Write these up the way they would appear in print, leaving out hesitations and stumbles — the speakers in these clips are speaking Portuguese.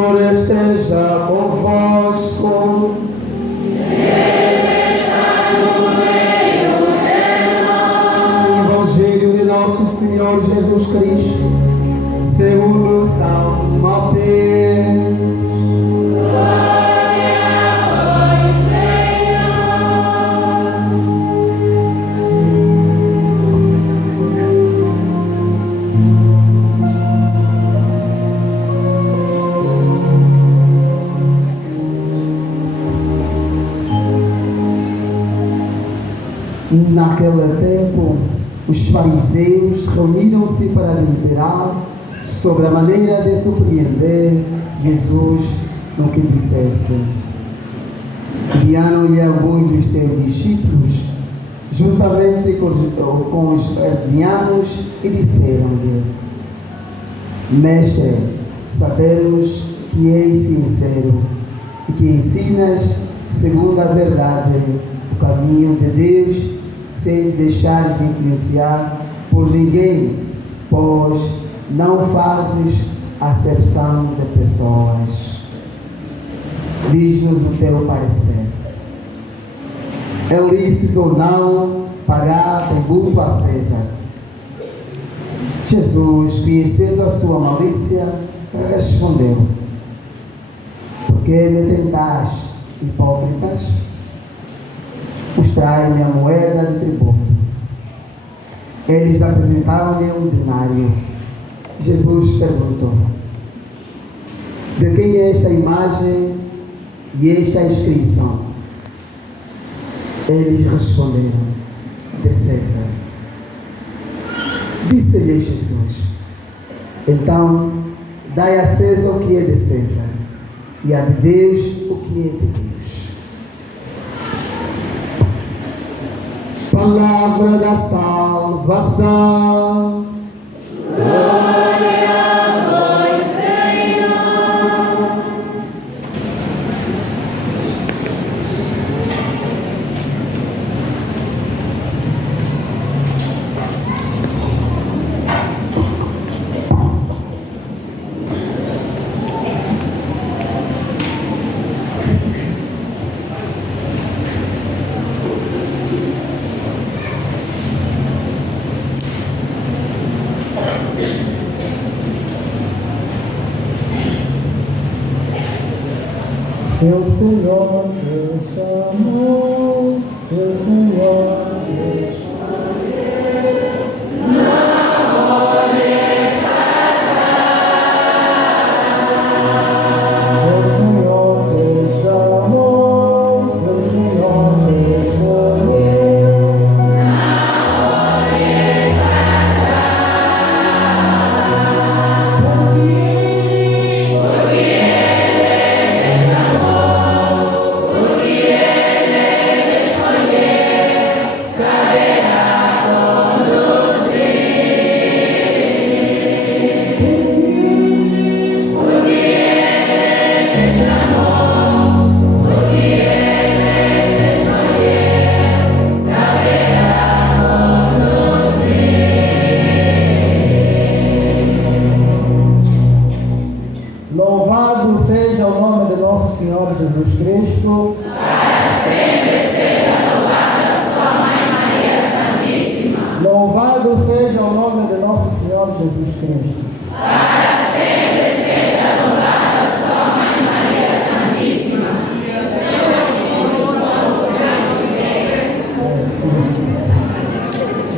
Senhor esteja convosco. Ele está no meio de nós. Evangelho de nosso Senhor Jesus Cristo, segundo São Mateus. Glória a vós, Senhor. Naquele tempo, os fariseus reuniram-se para deliberar sobre a maneira de surpreender Jesus no que dissesse. Enviaram-lhe alguns dos seus discípulos, juntamente com os herodianos, e disseram-lhe: Mestre, sabemos que és sincero e que ensinas segundo a verdade o caminho de Deus, sem deixares influenciar por ninguém, pois não fazes acepção de pessoas. Diz-nos o teu parecer. É lícito ou não pagar tributo a César? Jesus, conhecendo a sua malícia, respondeu: Por que me tentais, hipócritas? Mostrai-me a moeda de tributo. Eles apresentaram-lhe um denário. Jesus perguntou: De quem é esta imagem e esta inscrição? Eles responderam: De César. Disse-lhe Jesus: Então, dai a César o que é de César, e a de Deus o que é de Deus. Palavra da salvação. Glória a vós, Senhor. Seu Senhor te chamou, seu Senhor te chamou. Seu Senhor te chamou, seu Senhor te chamou. Louvado seja o nome de nosso Senhor Jesus Cristo. Para sempre seja louvada sua Mãe Maria Santíssima. Louvado seja o nome de nosso Senhor Jesus Cristo. Para sempre seja louvada sua Mãe Maria Santíssima.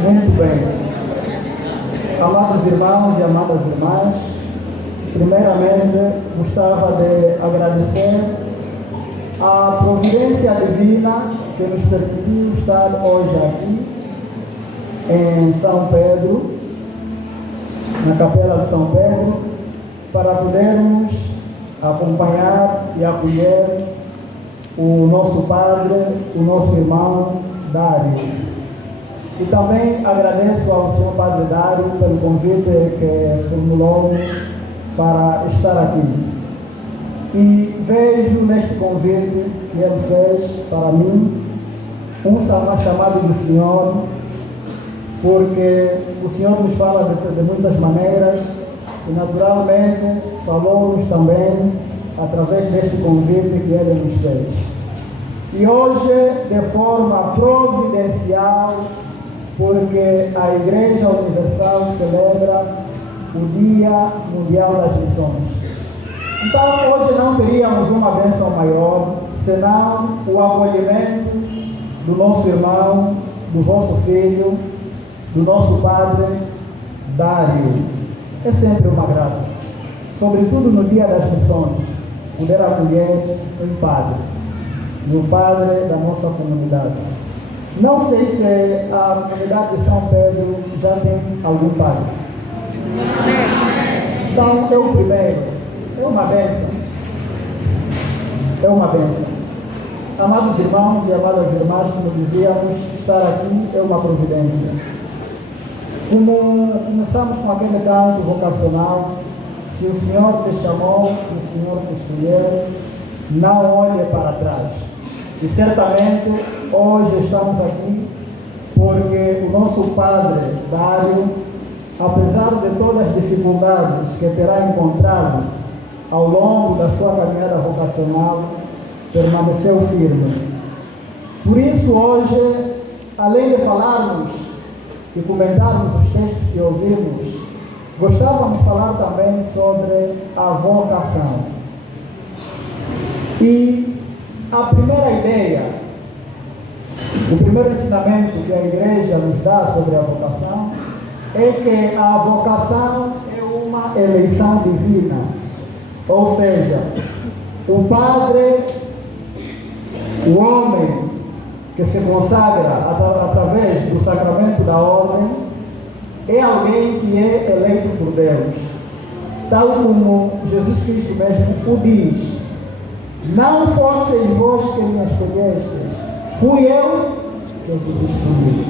Muito bem. Amados irmãos e amadas irmãs, primeiramente gostava de agradecer a providência divina que nos permitiu estar hoje aqui em São Pedro, na Capela de São Pedro, para podermos acompanhar e acolher o nosso padre, o nosso irmão Dário. E também agradeço ao Sr. Padre Dário pelo convite que formulou para estar aqui. E vejo neste convite que ele fez para mim um chamado do Senhor, porque o Senhor nos fala de muitas maneiras e naturalmente falou-nos também através deste convite que Ele nos fez. E hoje, de forma providencial, porque a Igreja Universal celebra o Dia Mundial das Missões. Então, hoje não teríamos uma bênção maior, senão o acolhimento do nosso irmão, do vosso filho, do nosso padre, Dário. É sempre uma graça, sobretudo no Dia das Missões, poder acolher um padre, e o padre da nossa comunidade. Não sei se a comunidade de São Pedro já tem algum padre. Então, é o primeiro. É uma bênção. É uma bênção. Amados irmãos e amadas irmãs, como dizíamos, estar aqui é uma providência. Como começamos com aquele canto vocacional, se o Senhor te chamou, se o Senhor te escolheu, não olhe para trás. E certamente hoje estamos aqui porque o nosso padre Dário, apesar de todas as dificuldades que terá encontrado ao longo da sua caminhada vocacional, permaneceu firme. Por isso hoje, além de falarmos e comentarmos os textos que ouvimos, gostávamos de falar também sobre a vocação. E a primeira ideia, o primeiro ensinamento que a Igreja nos dá sobre a vocação é que a vocação é uma eleição divina. Ou seja, o padre, o homem que se consagra através do sacramento da ordem, é alguém que é eleito por Deus. Tal como Jesus Cristo mesmo o diz: não fostes vós que me escolhestes, fui eu que vos escolhi.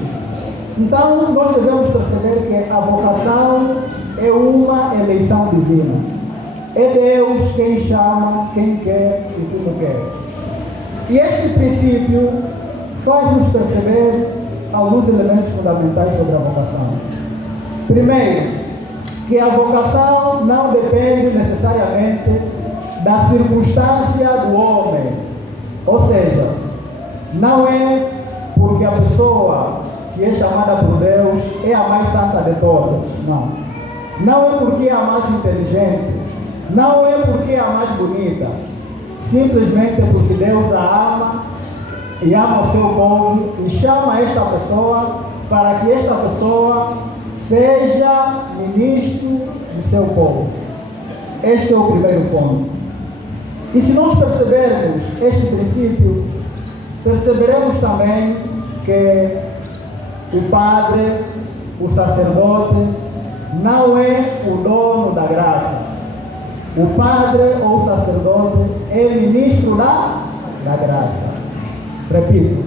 Então, nós devemos perceber que a vocação é uma eleição divina. É Deus quem chama, quem quer e como quer. E este princípio faz-nos perceber alguns elementos fundamentais sobre a vocação. Primeiro, que a vocação não depende necessariamente da circunstância do homem. Ou seja, não é porque a pessoa que é chamada por Deus é a mais santa de todas. Não. Não é porque é a mais inteligente. Não é porque é a mais bonita. Simplesmente é porque Deus a ama e ama o seu povo e chama esta pessoa para que esta pessoa seja ministro do seu povo. Este é o primeiro ponto. E se nós percebermos este princípio, perceberemos também que o padre, o sacerdote, não é o dono da graça. O padre ou o sacerdote é ministro da graça. Repito,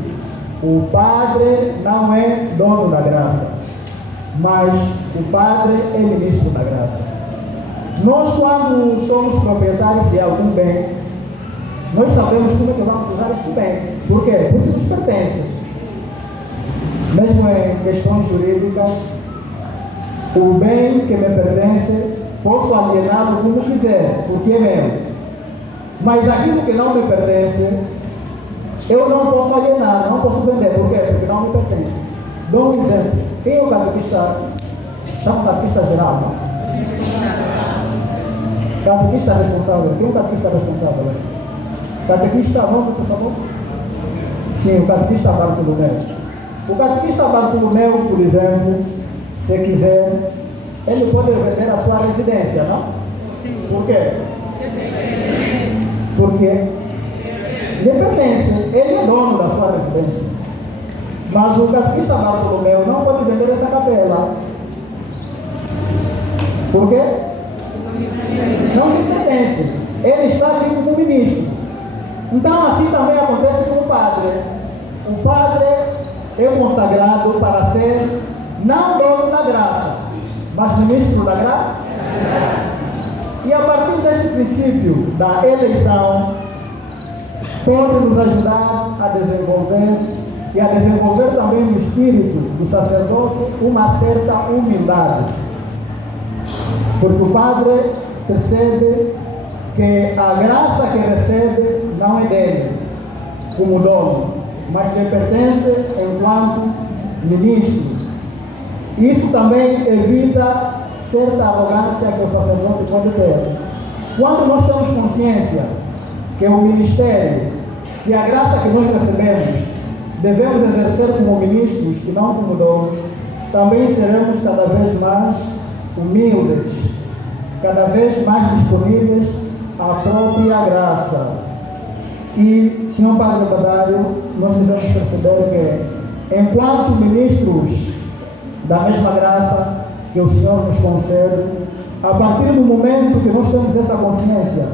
o padre não é dono da graça, mas o padre é ministro da graça. Nós, quando somos proprietários de algum bem, nós sabemos como é que vamos usar este bem. Por quê? Porque nos pertence. Mesmo em questões jurídicas, o bem que me pertence, posso aliená-lo como quiser, porque é meu. Mas aquilo que não me pertence, eu não posso alienar, não posso vender. Por quê? Porque não me pertence. Dou um exemplo. Quem é o catequista? Chama o catequista geral. Catequista responsável. Quem é o catequista responsável? Catequista, vamos, por favor? Sim, o catequista Bartolomeu. O catequista Bartolomeu, por exemplo, se quiser, ele pode vender a sua residência, não? Sim. Por quê? Porque lhe pertence, ele é dono da sua residência. Mas o catequista Bartolomeu não pode vender essa capela. Por quê? Não lhe pertence. Ele está aqui como ministro. Então assim também acontece com o padre. O padre é consagrado para ser não dono da graça, mas ministro da graça. E a partir desse princípio da eleição, pode nos ajudar a desenvolver e a desenvolver também no espírito do sacerdote uma certa humildade. Porque o padre percebe que a graça que recebe não é dele, como dono, mas lhe pertence enquanto ministro. Isso também evita certa arrogância que o sacerdote pode ter. Quando nós temos consciência que o ministério, que a graça que nós recebemos, devemos exercer como ministros e não como donos, também seremos cada vez mais humildes, cada vez mais disponíveis à própria graça. E, Senhor Padre Badário, nós devemos perceber que, enquanto ministros da mesma graça que o Senhor nos concede, a partir do momento que nós temos essa consciência,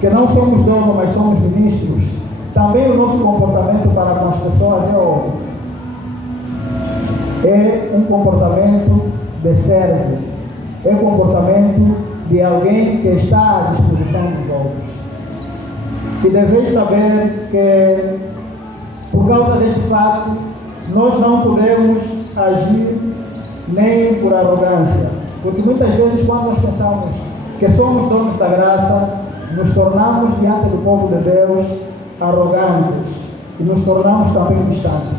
que não somos donos, mas somos ministros, também o nosso comportamento para com as pessoas é um comportamento de servo, é um comportamento de alguém que está à disposição dos outros. E deveis saber que, por causa deste fato, nós não podemos agir nem por arrogância, porque muitas vezes quando nós pensamos que somos donos da graça, nos tornamos diante do povo de Deus arrogantes e nos tornamos também distantes.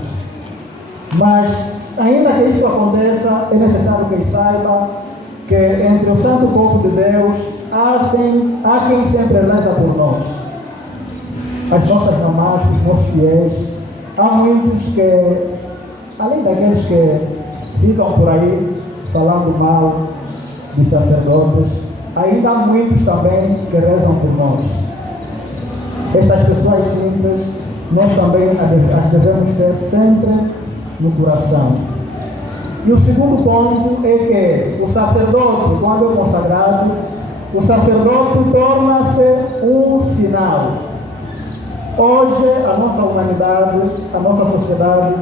Mas, ainda que isso aconteça, é necessário que saiba que entre o santo povo de Deus há quem sempre reza por nós. As nossas mamás, os nossos fiéis, há muitos que, além daqueles que ficam por aí falando mal dos sacerdotes, ainda há muitos também que rezam por nós. Essas pessoas simples, nós também as devemos ter sempre no coração. E o segundo ponto é que o sacerdote, quando é consagrado, o sacerdote torna-se um sinal. Hoje, a nossa humanidade, a nossa sociedade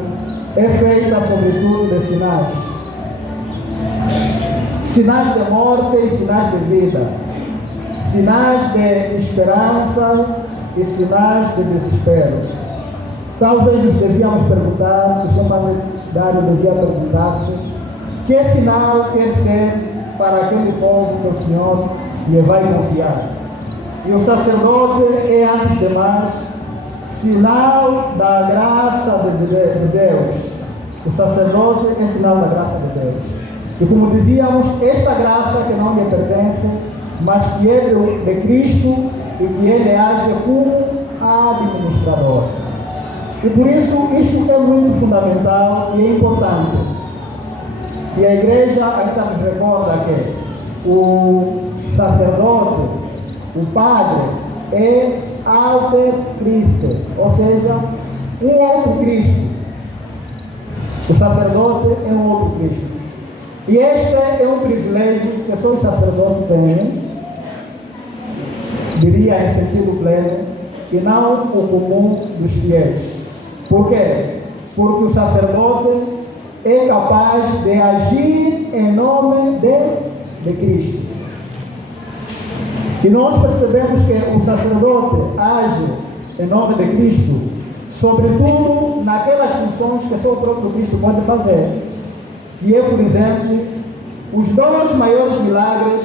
é feita, sobretudo, de sinais. Sinais de morte e sinais de vida. Sinais de esperança e sinais de desespero. Talvez nos devíamos perguntar, o Sr. Padre Dário devia perguntar-se, que sinal quer ser para aquele povo que o Senhor lhe vai confiar? E o sacerdote é, antes de mais, sinal da graça de Deus. O sacerdote é sinal da graça de Deus. E como dizíamos, esta graça que não lhe pertence, mas que é de Cristo e que ele age como administrador. E por isso é muito fundamental e é importante. E a igreja ainda nos recorda que o sacerdote, o padre, é alter Cristo, ou seja, um outro Cristo. O sacerdote é um outro Cristo. E este é um privilégio que só o sacerdote tem, diria em sentido pleno, e não o comum dos fiéis. Por quê? Porque o sacerdote é capaz de agir em nome de Cristo. E nós percebemos que o sacerdote age em nome de Cristo, sobretudo naquelas funções que só o próprio Cristo pode fazer. Que é, por exemplo, os 2 maiores milagres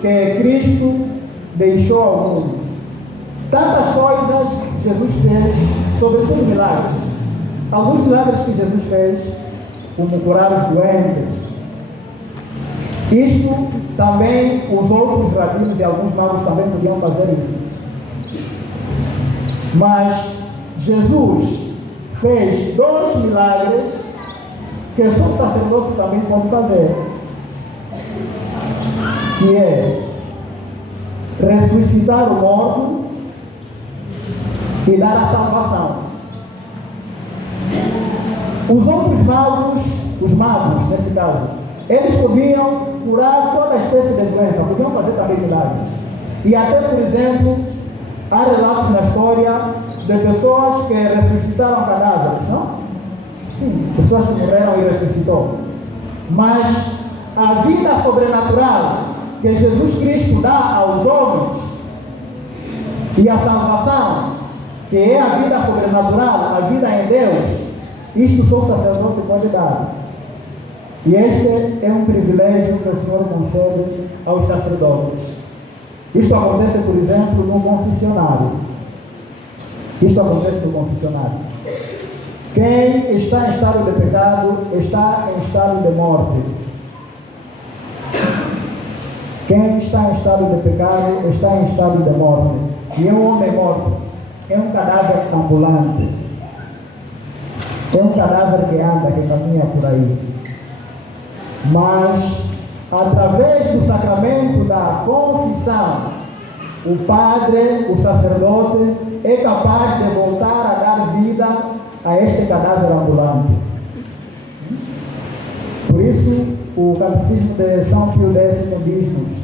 que Cristo deixou ao mundo. Tantas coisas Jesus fez, sobretudo milagres. Alguns milagres que Jesus fez, como curar os doentes. Isto também os outros rabinos e alguns magos também podiam fazer isso. Mas Jesus fez 2 milagres que só o sacerdote também pode fazer. Que é ressuscitar o morto e dar a salvação. Os outros magos, os magos nesse caso, eles podiam curar toda espécie de doença, podiam fazer também milagres. E até, por exemplo, há relatos na história de pessoas que ressuscitaram cadáveres, não? Sim, pessoas que morreram e ressuscitou. Mas a vida sobrenatural que Jesus Cristo dá aos homens e a salvação, que é a vida sobrenatural, a vida em Deus, isto só o sacerdote pode dar. E este é um privilégio que o Senhor concede aos sacerdotes. Isso acontece, por exemplo, no confessionário. Isso acontece no confessionário. Quem está em estado de pecado está em estado de morte. Quem está em estado de pecado está em estado de morte. E é um homem morto. É um cadáver ambulante. É um cadáver que anda, que caminha por aí. Mas, através do sacramento da confissão, o padre, o sacerdote, é capaz de voltar a dar vida a este cadáver ambulante. Por isso, o Catecismo de São Pio X diz-nos: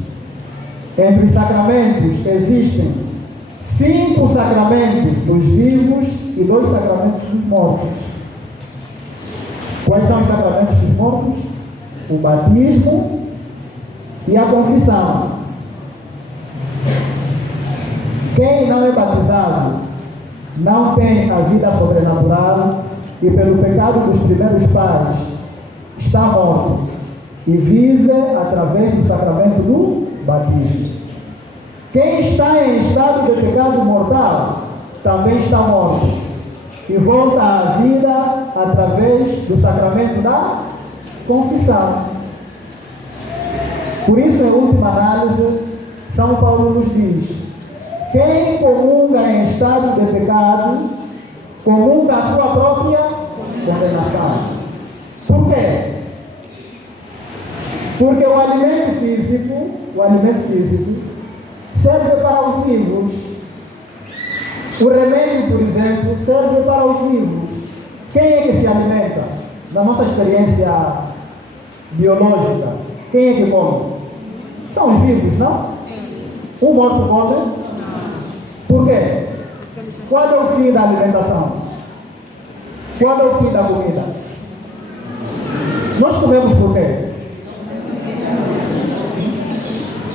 entre os sacramentos existem 5 sacramentos dos vivos e 2 sacramentos dos mortos. Quais são os sacramentos dos mortos? O batismo e a confissão. Quem não é batizado não tem a vida sobrenatural e pelo pecado dos primeiros pais está morto e vive através do sacramento do batismo. Quem está em estado de pecado mortal também está morto e volta à vida através do sacramento da confissão. Por isso, em última análise, São Paulo nos diz: quem comunga em estado de pecado, comunga a sua própria condenação. Por quê? Porque o alimento físico serve para os vivos. O remédio, por exemplo, serve para os vivos. Quem é que se alimenta? Na nossa experiência biológica, quem é que come? São os vivos, não? Um morto come? Por quê? Quando é o fim da alimentação? Quando é o fim da comida? Nós comemos por quê?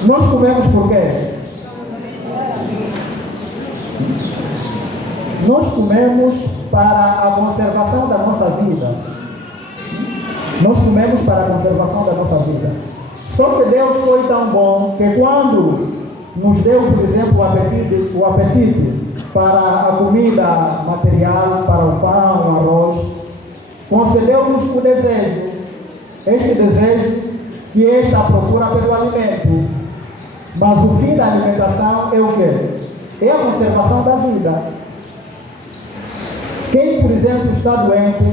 Nós comemos por quê? Nós comemos para a conservação da nossa vida. Nós comemos para a conservação da nossa vida. Só que Deus foi tão bom que quando nos deu, por exemplo, o apetite para a comida material, para o pão, o arroz, concedeu-nos o desejo. Este desejo que é esta procura pelo alimento. Mas o fim da alimentação é o quê? É a conservação da vida. Quem, por exemplo, está doente,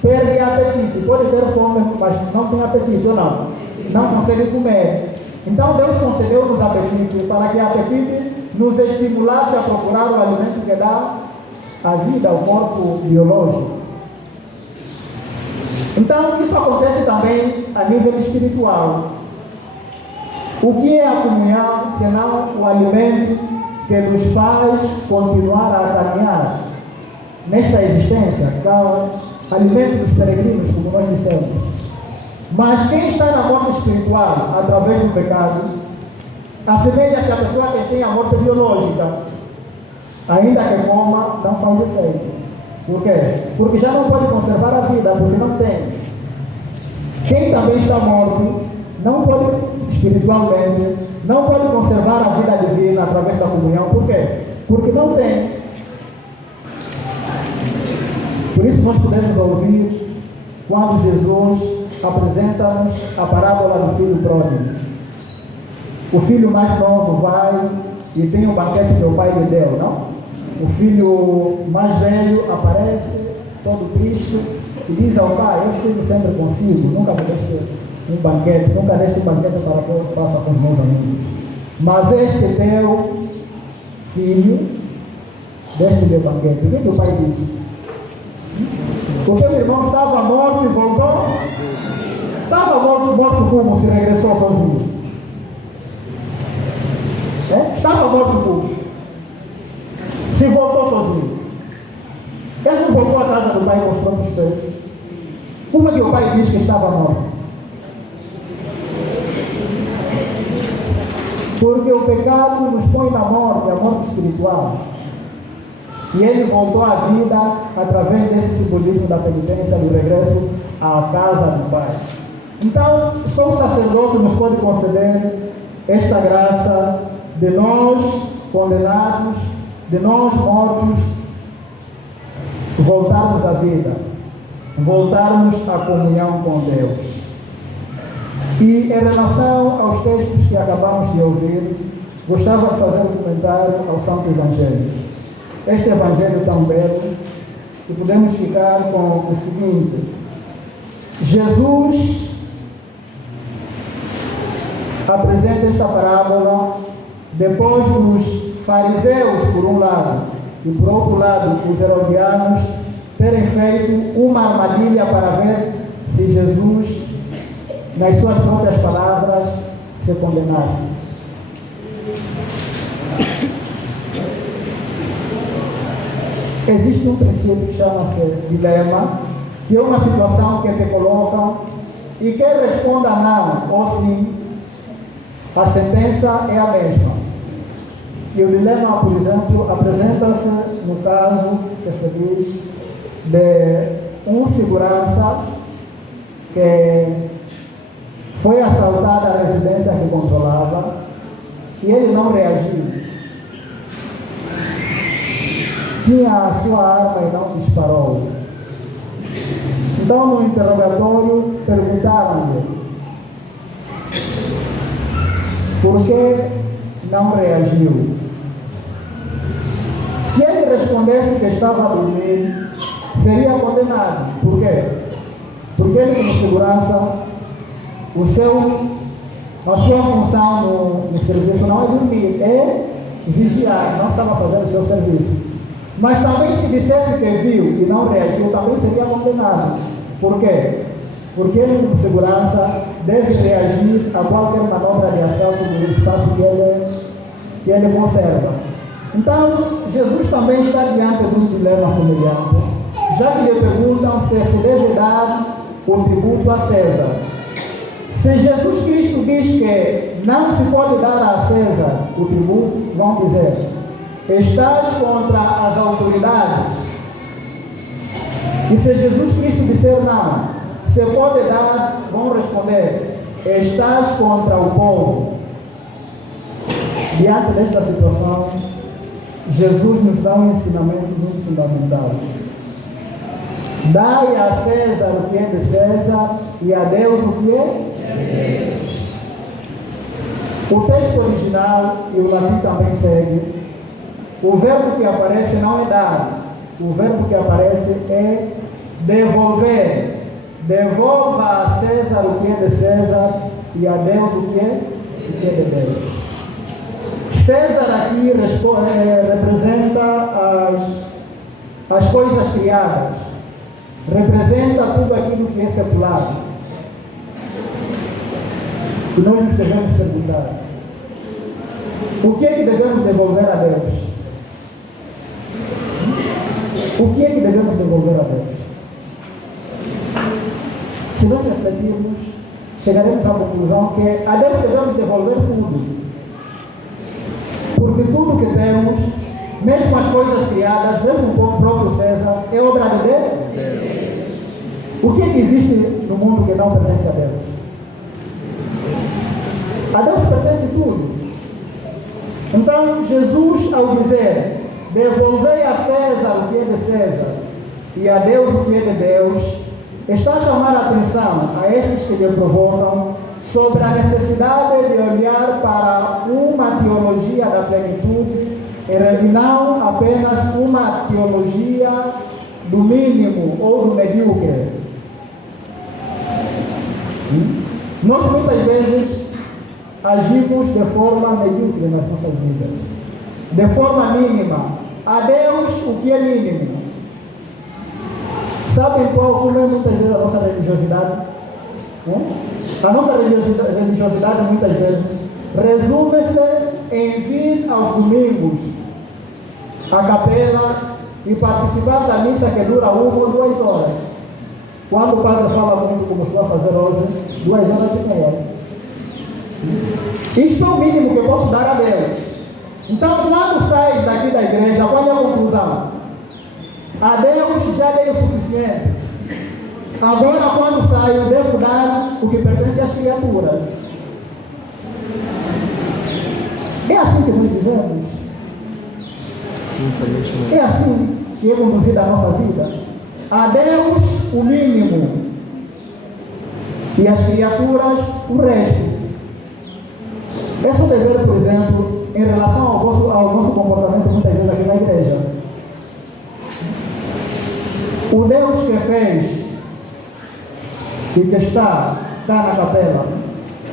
perde apetite, pode ter fome, mas não tem apetite ou não? Não consegue comer. Então Deus concedeu-nos apetite para que o apetite nos estimulasse a procurar o alimento que dá a vida ao corpo biológico. Então isso acontece também a nível espiritual. O que é a comunhão, senão o alimento que nos faz continuar a caminhar nesta existência, que é o alimento dos peregrinos, como nós dissemos. Mas quem está na morte espiritual através do pecado, assemelha-se à pessoa que tem a morte biológica. Ainda que coma, não faz efeito. Por quê? Porque já não pode conservar a vida, porque não tem. Quem também está morto, não pode, espiritualmente, não pode conservar a vida divina através da comunhão. Por quê? Porque não tem. Por isso nós podemos ouvir quando Jesus apresenta-nos a parábola do filho pródigo. O filho mais novo vai e tem o banquete que o pai lhe deu, não? O filho mais velho aparece, todo triste, e diz ao pai: eu estive sempre consigo, nunca me deste um banquete, nunca deste um banquete para que eu faça com os meus amigos. Mas este teu filho, deste-lhe banquete. O que o pai diz? O teu irmão estava morto e voltou? Estava morto como se regressou sozinho? Estava morto como? Se voltou sozinho. Ele não voltou à casa do pai com os próprios pés. Como é que o pai diz que estava morto? Porque o pecado nos põe na morte, a morte espiritual. E ele voltou à vida através desse simbolismo da penitência, do regresso à casa do Pai. Então, só o sacerdote nos pode conceder esta graça de nós condenados, de nós mortos, voltarmos à vida, voltarmos à comunhão com Deus. E em relação aos textos que acabamos de ouvir, gostava de fazer um comentário ao Santo Evangelho. Este Evangelho tão belo, que podemos ficar com o seguinte: Jesus apresenta esta parábola depois dos fariseus, por um lado, e por outro lado, os herodianos, terem feito uma armadilha para ver se Jesus, nas suas próprias palavras, se condenasse. Existe um princípio que chama-se dilema, que é uma situação que te colocam e quem responda não ou sim, a sentença é a mesma. E o dilema, por exemplo, apresenta-se no caso que se diz de um segurança que foi assaltado a residência que controlava e ele não reagiu. Tinha a sua arma e não disparou. Então, no interrogatório, perguntaram-lhe por que não reagiu. Se ele respondesse que estava a dormir, seria condenado. Por quê? Porque ele, como segurança, a sua função no serviço não é dormir, é vigiar, não estava fazendo o seu serviço. Mas também se dissesse que viu e não reagiu, também seria condenado. Por quê? Porque ele, como segurança, deve reagir a qualquer manobra de assalto no espaço que ele conserva. Então, Jesus também está diante de um dilema semelhante, já que lhe perguntam se deve dar o tributo a César. Se Jesus Cristo diz que não se pode dar a César o tributo, vão dizer: estás contra as autoridades. E se Jesus Cristo disser não, se pode dar, vão responder: estás contra o povo. Diante desta situação, Jesus nos dá um ensinamento muito fundamental. Dai a César o que é de César e a Deus o que é de Deus. O texto original e o latim também segue. O verbo que aparece não é dar, o verbo que aparece é devolver. Devolva a César o que é de César e a Deus o que é de Deus. César aqui representa as coisas criadas, representa tudo aquilo que é secular. E nós nos devemos perguntar: o que é que devemos devolver a Deus? O que é que devemos devolver a Deus? Se nós refletirmos, chegaremos à conclusão que a Deus devemos devolver tudo. Porque tudo que temos, mesmo as coisas criadas, mesmo o próprio César, é obra de Deus. O que é que existe no mundo que não pertence a Deus? A Deus pertence tudo. Então, Jesus, ao dizer: devolvei a César o que é de César e a Deus o que é de Deus, está a chamar a atenção a estes que lhe provocam sobre a necessidade de olhar para uma teologia da plenitude e não apenas uma teologia do mínimo ou do medíocre. Nós muitas vezes agimos de forma medíocre nas nossas vidas, de forma mínima. A Deus o que é mínimo. Sabem como é muitas vezes a nossa religiosidade? A nossa religiosidade muitas vezes resume-se em vir aos domingos à capela e participar da missa que dura 1 ou 2 horas. Quando o padre fala muito, como estou a fazer hoje, 2 horas e meia. Isso é o mínimo que eu posso dar a Deus. Então, quando sai daqui da igreja, qual é a conclusão? A Deus já dei o suficiente. Agora, quando saio, devo dar o que pertence às criaturas. É assim que nós vivemos. É assim que é conduzida a nossa vida. A Deus o mínimo e as criaturas o resto. Esse é o dever, por exemplo, em relação ao nosso comportamento muitas vezes aqui na igreja. O Deus que fez e que está na capela,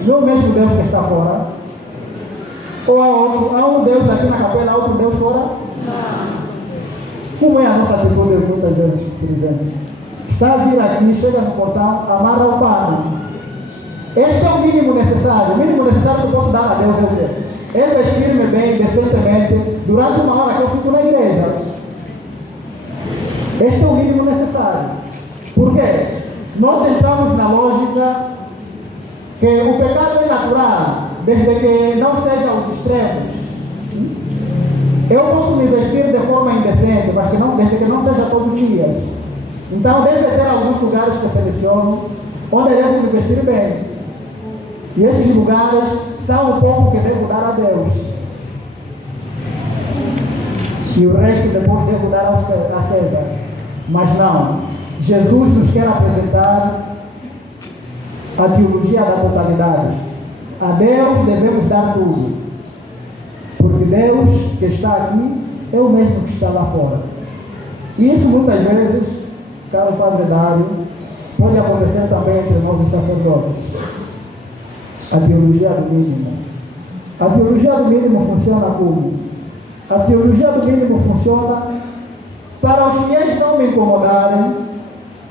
não é o mesmo Deus que está fora? Ou há um Deus aqui na capela, há outro Deus fora? Como é a nossa atitude muitas vezes, por exemplo? Está a vir aqui, chega no portão, amarra o pano. Este é o mínimo necessário. O mínimo necessário que eu posso dar a Deus é vestir-me bem, decentemente, durante uma hora que eu fico na igreja. Este é o mínimo necessário. Por quê? Nós entramos na lógica que o pecado é natural, desde que não seja aos extremos. Eu posso me vestir de forma indecente, mas desde que não seja todos os dias. Então deve ter alguns lugares que seleciono, onde eu devo me vestir bem. E esses lugares são o pouco que devo dar a Deus. E o resto depois devo dar a César. Mas não. Jesus nos quer apresentar a teologia da totalidade. A Deus devemos dar tudo. Porque Deus que está aqui é o mesmo que está lá fora. E isso muitas vezes, caro Padre Dário, pode acontecer também entre nós os sacerdotes. A teologia do mínimo. A teologia do mínimo funciona como? A teologia do mínimo funciona para os fiéis não me incomodarem.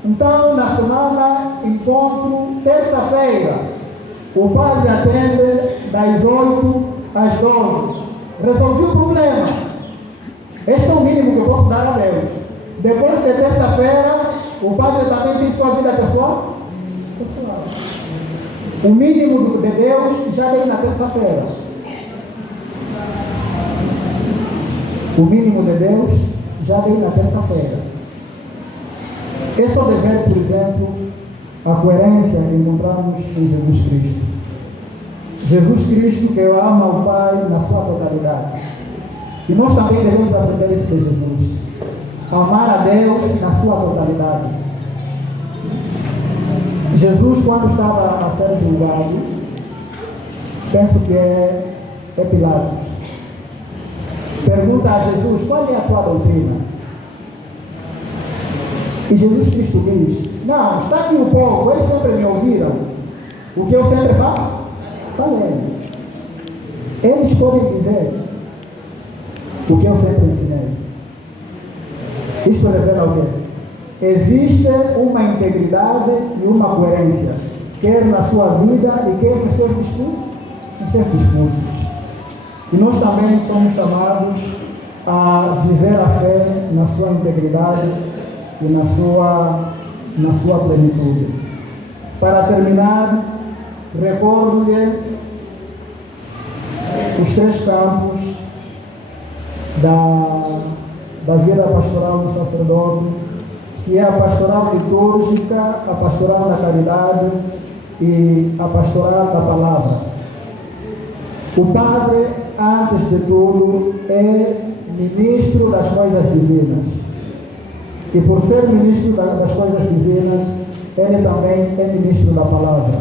Então, na semana, encontro terça-feira. O padre atende das 8 às 12. Resolvi o problema. Este é o mínimo que eu posso dar a Deus. Depois de terça-feira, o padre também tem sua vida pessoal. O mínimo de Deus já dei na terça-feira. O mínimo de Deus já dei na terça-feira. Esse é o dever, por exemplo, a coerência que encontramos em Jesus Cristo. Jesus Cristo que ama o Pai na sua totalidade. E nós também devemos aprender isso de Jesus. Amar a Deus na sua totalidade. Jesus, quando estava a ser julgado, penso que é Pilatos, pergunta a Jesus: qual é a tua doutrina? E Jesus Cristo diz: não, está aqui o povo, eles sempre me ouviram. O que eu sempre falei. Eles podem dizer o que eu sempre ensinei. Isso revela o quê? Existe uma integridade e uma coerência, quer na sua vida e quer nos seus discursos. E nós também somos chamados a viver a fé na sua integridade e na sua plenitude. Para terminar, recordo-lhe os 3 campos da vida pastoral do sacerdote, que é a pastoral litúrgica, a pastoral da caridade e a pastoral da palavra. O padre, antes de tudo, é ministro das coisas divinas. E por ser ministro das coisas divinas, ele também é ministro da palavra.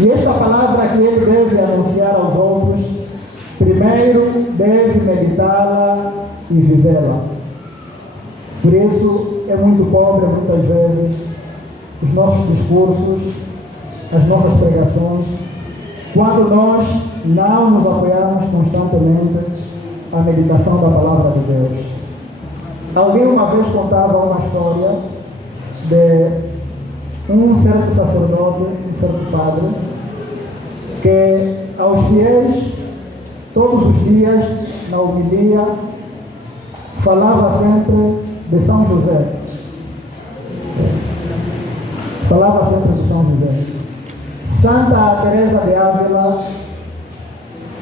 E esta palavra que ele deve anunciar aos outros, primeiro deve meditá-la e vivê-la. Por isso é muito pobre, muitas vezes, os nossos discursos, as nossas pregações, quando nós não nos apoiamos constantemente à meditação da palavra de Deus. Alguém uma vez contava uma história de um certo sacerdote, um certo padre, que aos fiéis, todos os dias, na homilia, falava sempre de São José. Falava sempre de São José. Santa Teresa de Ávila,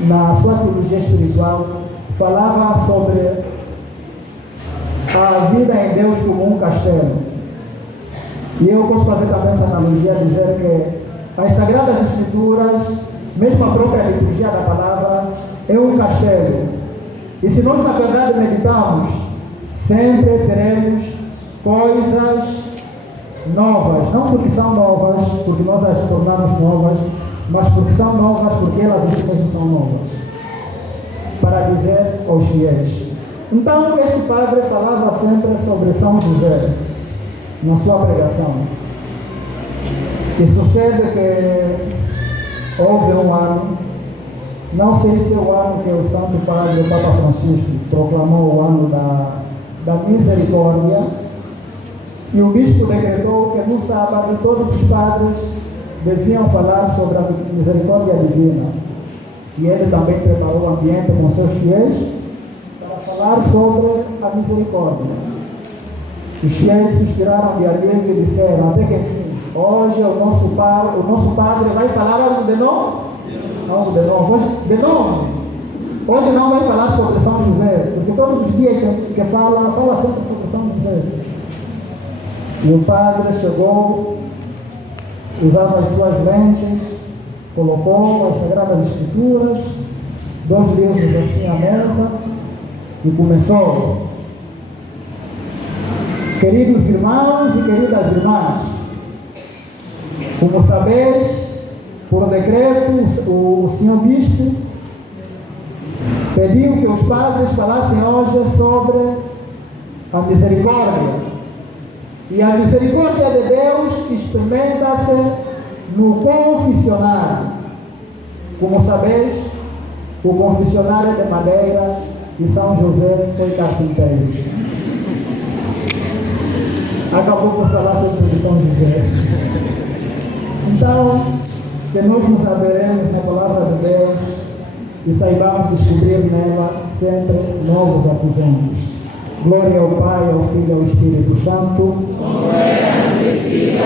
na sua teologia espiritual, falava sobre a vida em Deus como um castelo. E eu posso fazer também essa analogia, dizer que as Sagradas Escrituras mesmo a própria liturgia da palavra é um castelo. E se nós, na verdade, meditamos, sempre teremos coisas novas, não porque são novas, porque nós as tornamos novas, mas porque são novas, porque elas mesmas são novas, para dizer aos fiéis. Então, este padre falava sempre sobre São José, na sua pregação. E sucede que houve um ano, não sei se é o ano que o Santo Padre, o Papa Francisco, proclamou o ano da misericórdia, e o bispo decretou que no sábado todos os padres deviam falar sobre a misericórdia divina. E ele também preparou o ambiente com seus fiéis para falar sobre a misericórdia. Os fiéis se inspiraram de alívio e disseram, até que enfim, hoje o nosso padre vai falar algo de novo? Algo de novo. Hoje não vai falar sobre São José, porque todos os dias que fala sempre sobre São José. E o padre chegou, usava as suas lentes, colocou as Sagradas Escrituras, 2 livros assim à mesa, e começou. Queridos irmãos e queridas irmãs, como sabeis, por decreto, o senhor bispo pediu que os padres falassem hoje sobre a misericórdia. E a misericórdia de Deus experimenta-se no confessionário. Como sabeis, o confessionário é de madeira e São José foi carpinteiro. Acabou por falar sempre de São José. Então, que nós nos aberemos na palavra de Deus e saibamos descobrir nela sempre novos aposentos. Glória ao Pai, ao Filho e ao Espírito Santo. Como era no princípio,